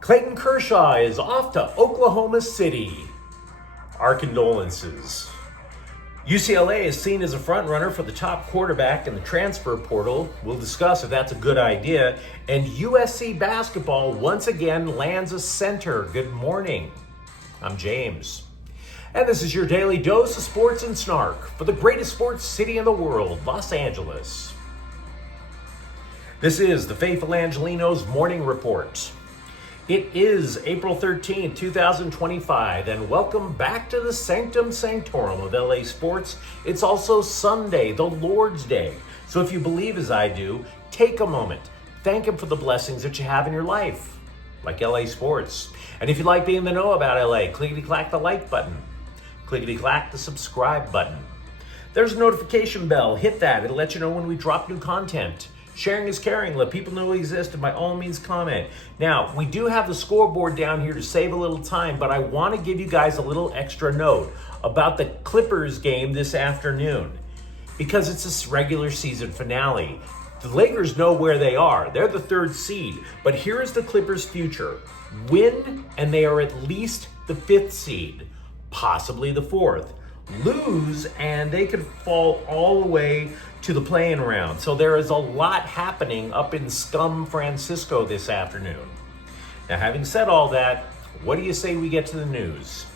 Clayton Kershaw is off to Oklahoma City. Our condolences. UCLA is seen as a frontrunner for the top quarterback in the transfer portal. We'll discuss if that's a good idea. And USC basketball once again lands a center. Good morning. I'm James. And this is your daily dose of sports and snark for the greatest sports city in the world, Los Angeles. This is the Faithful Angelenos Morning Report. It is April 13, 2025, and welcome back to the Sanctum Sanctorum of LA Sports. It's also Sunday, the Lord's Day. So if you believe as I do, take a moment. Thank Him for the blessings that you have in your life, like LA Sports. And if you like being in the know about LA, clickety-clack the like button. Clickety-clack the subscribe button. There's a notification bell. Hit that. It'll let you know when we drop new content. Sharing is caring. Let people know we exist, and by all means comment. Now, we do have the scoreboard down here to save a little time, but I want to give you guys a little extra note about the Clippers game this afternoon because it's a regular season finale. The Lakers know where they are. They're the third seed, but here is the Clippers' future. Win, and they are at least the fifth seed, possibly the fourth. Lose, and they could fall all the way to the play-in round. So there is a lot happening up in Scum Francisco this afternoon. Now, having said all that, what do you say we get to the news?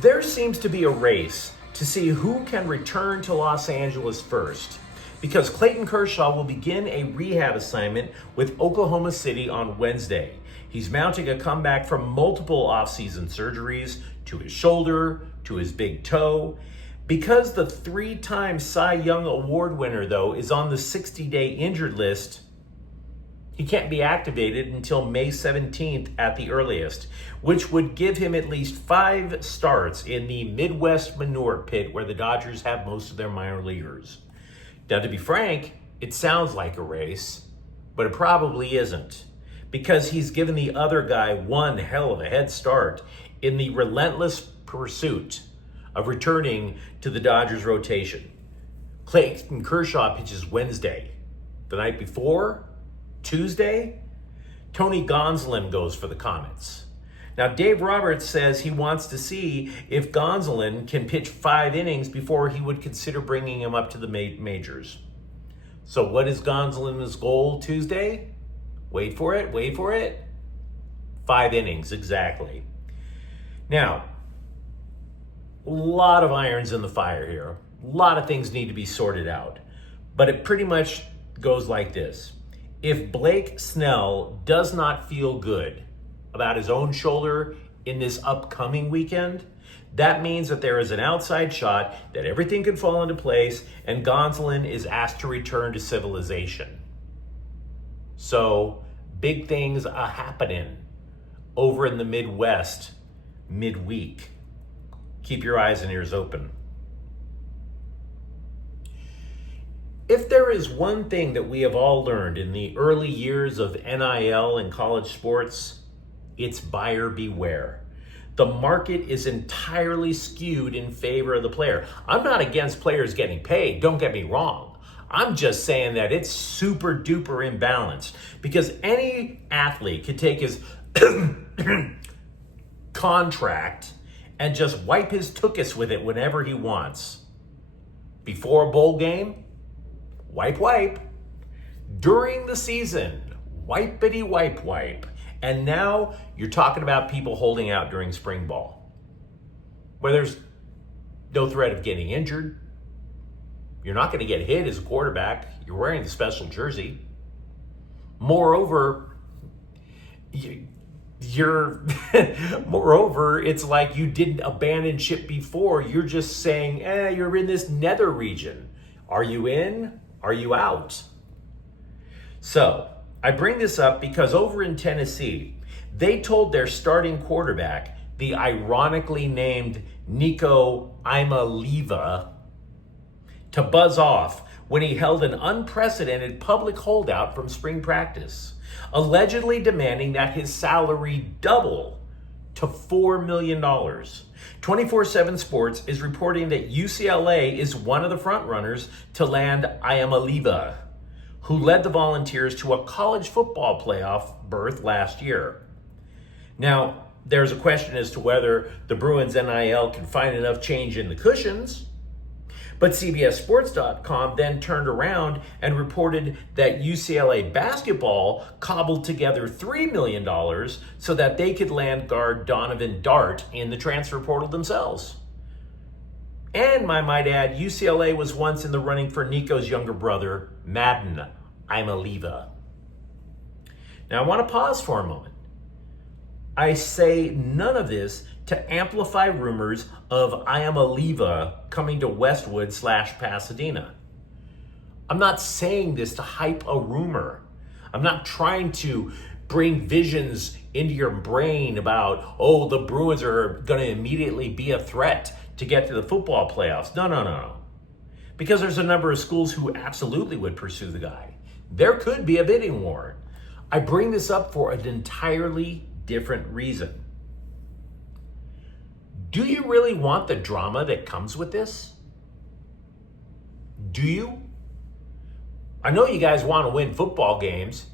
There seems to be a race to see who can return to Los Angeles first, because Clayton Kershaw will begin a rehab assignment with Oklahoma City on Wednesday. He's mounting a comeback from multiple off-season surgeries to his shoulder, to his big toe. Because the three-time Cy Young Award winner, though, is on the 60-day injured list, he can't be activated until May 17th at the earliest, which would give him at least 5 starts in the Midwest manure pit where the Dodgers have most of their minor leaguers. Now, to be frank, it sounds like a race, but it probably isn't, because he's given the other guy one hell of a head start in the relentless pursuit of returning to the Dodgers rotation. Clayton Kershaw pitches Wednesday. The night before, Tuesday, Tony Gonsolin goes for the Comets. Now, Dave Roberts says he wants to see if Gonsolin can pitch 5 innings before he would consider bringing him up to the majors. So what is Gonsolin's goal Tuesday? Wait for it. 5 innings, exactly. Now, a lot of irons in the fire here. A lot of things need to be sorted out. But it pretty much goes like this. If Blake Snell does not feel good about his own shoulder in this upcoming weekend, that means that there is an outside shot that everything could fall into place and Gonsolin is asked to return to civilization. So, big things are happening over in the Midwest midweek. Keep your eyes and ears open. If there is one thing that we have all learned in the early years of NIL and college sports, it's buyer beware. The market is entirely skewed in favor of the player. I'm not against players getting paid, don't get me wrong. I'm just saying that it's super duper imbalanced because any athlete could take his contract and just wipe his tuchus with it whenever he wants. Before a bowl game, wipe. During the season, wipe. And now you're talking about people holding out during spring ball, where there's no threat of getting injured. You're not going to get hit as a quarterback. You're wearing the special jersey. Moreover, Moreover, it's like you didn't abandon ship before. You're just saying, you're in this nether region. Are you in? Are you out? So, I bring this up because over in Tennessee, they told their starting quarterback, the ironically named Nico Imaliva, to buzz off when he held an unprecedented public holdout from spring practice, allegedly demanding that his salary double to $4 million. 24/7 Sports is reporting that UCLA is one of the frontrunners to land Imaliva. who led the Volunteers to a college football playoff berth last year. Now, there's a question as to whether the Bruins NIL can find enough change in the cushions, but CBSSports.com then turned around and reported that UCLA basketball cobbled together $3 million so that they could land guard Donovan Dart in the transfer portal themselves. And I might add, UCLA was once in the running for Nico's younger brother, Madden Imaliva. Now I want to pause for a moment. I say none of this to amplify rumors of Imaliva coming to Westwood/Pasadena. I'm not saying this to hype a rumor. I'm not trying to bring visions into your brain about, oh, the Bruins are going to immediately be a threat to get to the football playoffs. No. Because there's a number of schools who absolutely would pursue the guy. There could be a bidding war. I bring this up for an entirely different reason. Do you really want the drama that comes with this? Do you? I know you guys want to win football games.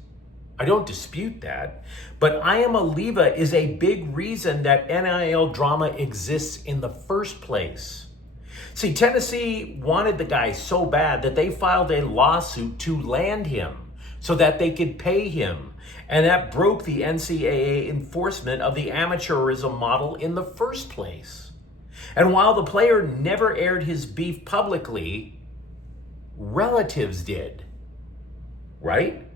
I don't dispute that. But Imaliva is a big reason that NIL drama exists in the first place. See, Tennessee wanted the guy so bad that they filed a lawsuit to land him so that they could pay him. And that broke the NCAA enforcement of the amateurism model in the first place. And while the player never aired his beef publicly, relatives did, right?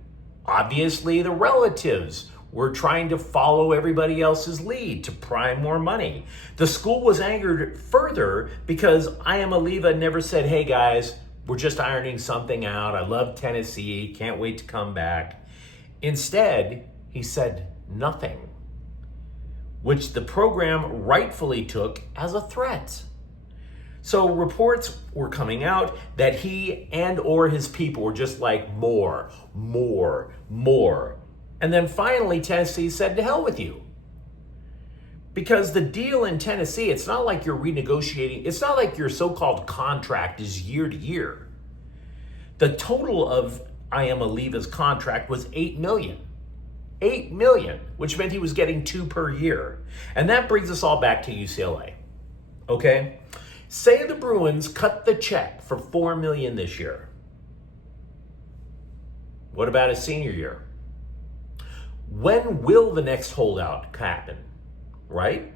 Obviously, the relatives were trying to follow everybody else's lead to pry more money. The school was angered further because Imaliva never said, hey guys, we're just ironing something out. I love Tennessee, can't wait to come back. Instead, he said nothing, which the program rightfully took as a threat. So reports were coming out that he and or his people were just like more. And then finally Tennessee said, to hell with you. Because the deal in Tennessee, it's not like you're renegotiating. It's not like your so-called contract is year to year. The total of Imaliva's contract was $8 million. $8 million, which meant he was getting 2 per year. And that brings us all back to UCLA. Okay? Say the Bruins cut the check for $4 million this year. What about his senior year? When will the next holdout happen? Right?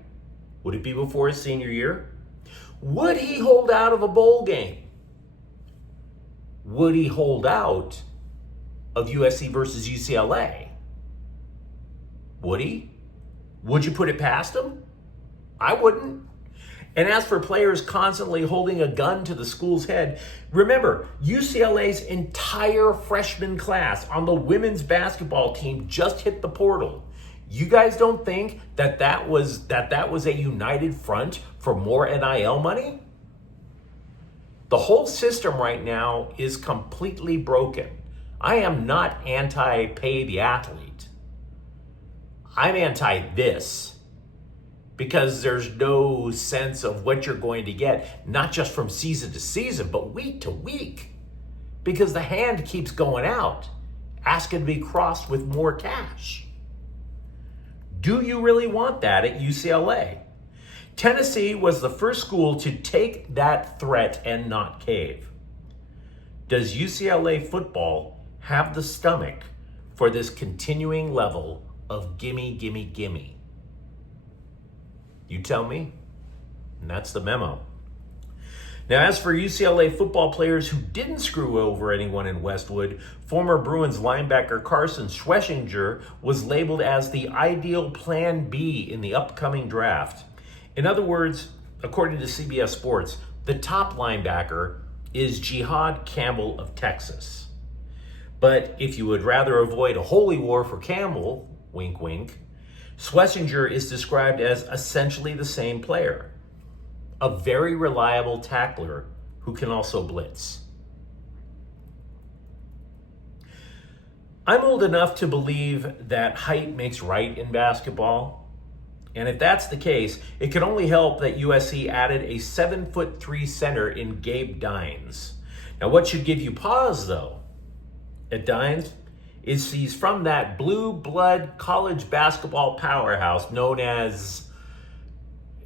Would it be before his senior year? Would he hold out of a bowl game? Would he hold out of USC versus UCLA? Would he? Would you put it past him? I wouldn't. And as for players constantly holding a gun to the school's head, remember, UCLA's entire freshman class on the women's basketball team just hit the portal. You guys don't think that was a united front for more NIL money? The whole system right now is completely broken. I am not anti-pay the athlete. I'm anti this. Because there's no sense of what you're going to get, not just from season to season, but week to week. Because the hand keeps going out, asking to be crossed with more cash. Do you really want that at UCLA? Tennessee was the first school to take that threat and not cave. Does UCLA football have the stomach for this continuing level of gimme? You tell me. And that's the memo. Now, as for UCLA football players who didn't screw over anyone in Westwood, former Bruins linebacker Carson Schlesinger was labeled as the ideal Plan B in the upcoming draft. In other words, according to CBS Sports, the top linebacker is Jihad Campbell of Texas. But if you would rather avoid a holy war for Campbell, wink wink, Schlesinger is described as essentially the same player, a very reliable tackler who can also blitz. I'm old enough to believe that height makes right in basketball. And if that's the case, it can only help that USC added a 7'3" center in Gabe Dines. Now, what should give you pause, though, at Dines is he's from that blue blood college basketball powerhouse known as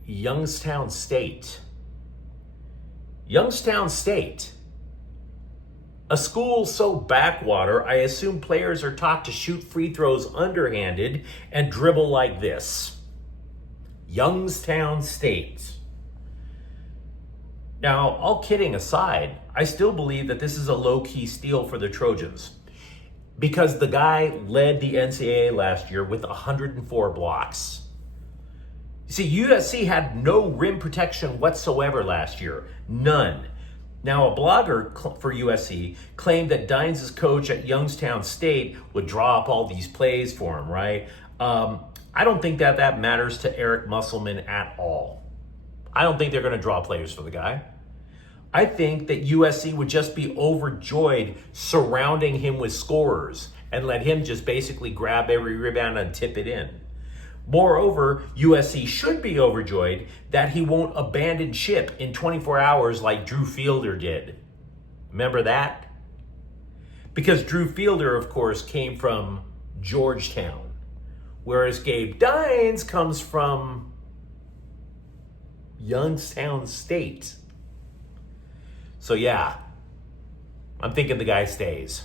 Youngstown State. Youngstown State. A school so backwater, I assume players are taught to shoot free throws underhanded and dribble like this. Youngstown State. Now, all kidding aside, I still believe that this is a low-key steal for the Trojans because the guy led the NCAA last year with 104 blocks. You see, USC had no rim protection whatsoever last year. None. Now, a blogger for USC claimed that Dines' coach at Youngstown State would draw up all these plays for him, right? I don't think that matters to Eric Musselman at all. I don't think they're going to draw players for the guy. I think that USC would just be overjoyed surrounding him with scorers and let him just basically grab every rebound and tip it in. Moreover, USC should be overjoyed that he won't abandon ship in 24 hours like Drew Fielder did. Remember that? Because Drew Fielder, of course, came from Georgetown, whereas Gabe Dines comes from Youngstown State. So yeah, I'm thinking the guy stays.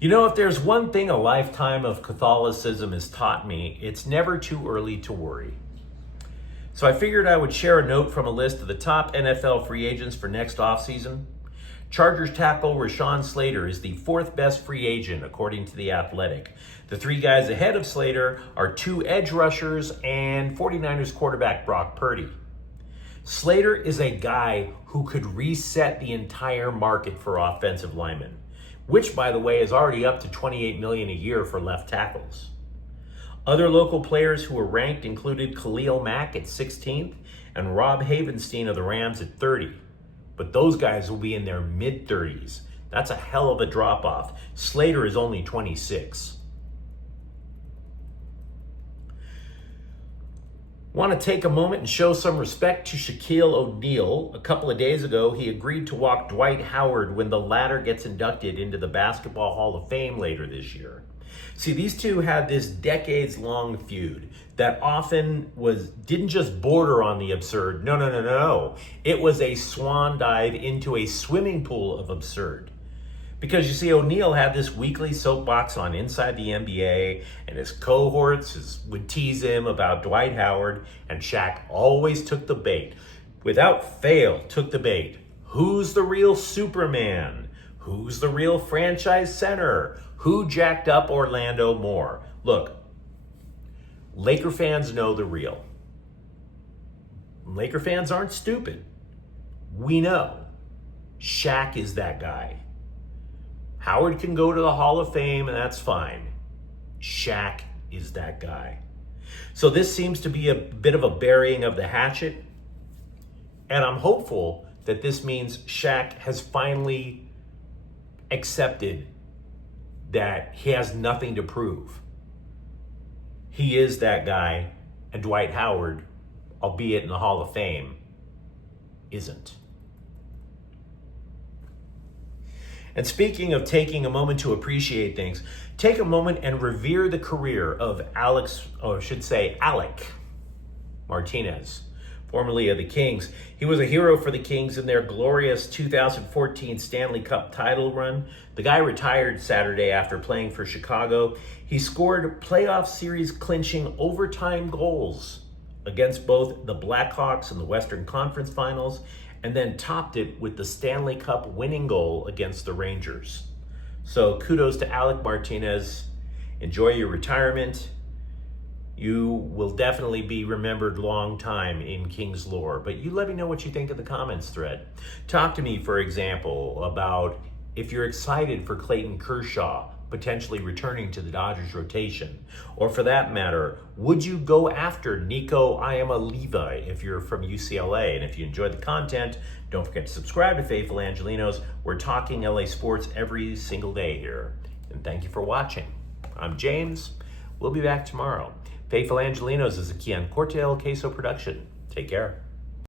You know, if there's one thing a lifetime of Catholicism has taught me, it's never too early to worry. So I figured I would share a note from a list of the top NFL free agents for next offseason. Chargers tackle Rashawn Slater is the fourth best free agent, according to The Athletic. The three guys ahead of Slater are two edge rushers and 49ers quarterback Brock Purdy. Slater is a guy who could reset the entire market for offensive linemen, which, by the way, is already up to $28 million a year for left tackles. Other local players who were ranked included Khalil Mack at 16th and Rob Havenstein of the Rams at 30. But those guys will be in their mid-30s. That's a hell of a drop-off. Slater is only 26. Want to take a moment and show some respect to Shaquille O'Neal. A couple of days ago, he agreed to walk Dwight Howard when the latter gets inducted into the Basketball Hall of Fame later this year. See, these two had this decades-long feud that often didn't just border on the absurd. No. It was a swan dive into a swimming pool of absurd. Because you see, O'Neal had this weekly soapbox on Inside the NBA, and his cohorts would tease him about Dwight Howard, and Shaq always took the bait. Without fail, took the bait. Who's the real Superman? Who's the real franchise center? Who jacked up Orlando more? Look, Laker fans know the real. Laker fans aren't stupid. We know. Shaq is that guy. Howard can go to the Hall of Fame, and that's fine. Shaq is that guy. So this seems to be a bit of a burying of the hatchet, and I'm hopeful that this means Shaq has finally accepted that he has nothing to prove. He is that guy, and Dwight Howard, albeit in the Hall of Fame, isn't. And speaking of taking a moment to appreciate things, take a moment and revere the career of Alec Martinez, formerly of the Kings. He was a hero for the Kings in their glorious 2014 Stanley Cup title run. The guy retired Saturday after playing for Chicago. He scored playoff series clinching overtime goals against both the Blackhawks in the Western Conference Finals, and then topped it with the Stanley Cup winning goal against the Rangers. So kudos to Alec Martinez. Enjoy your retirement. You will definitely be remembered long time in Kings lore, but you let me know what you think in the comments thread. Talk to me, for example, about if you're excited for Clayton Kershaw potentially returning to the Dodgers rotation, or for that matter, would you go after Nico Iamaleava if you're from UCLA? And if you enjoyed the content, don't forget to subscribe to Faithful Angelenos. We're talking LA sports every single day here. And thank you for watching. I'm James. We'll be back tomorrow. Faithful Angelenos is a Kian Cortel Queso production. Take care.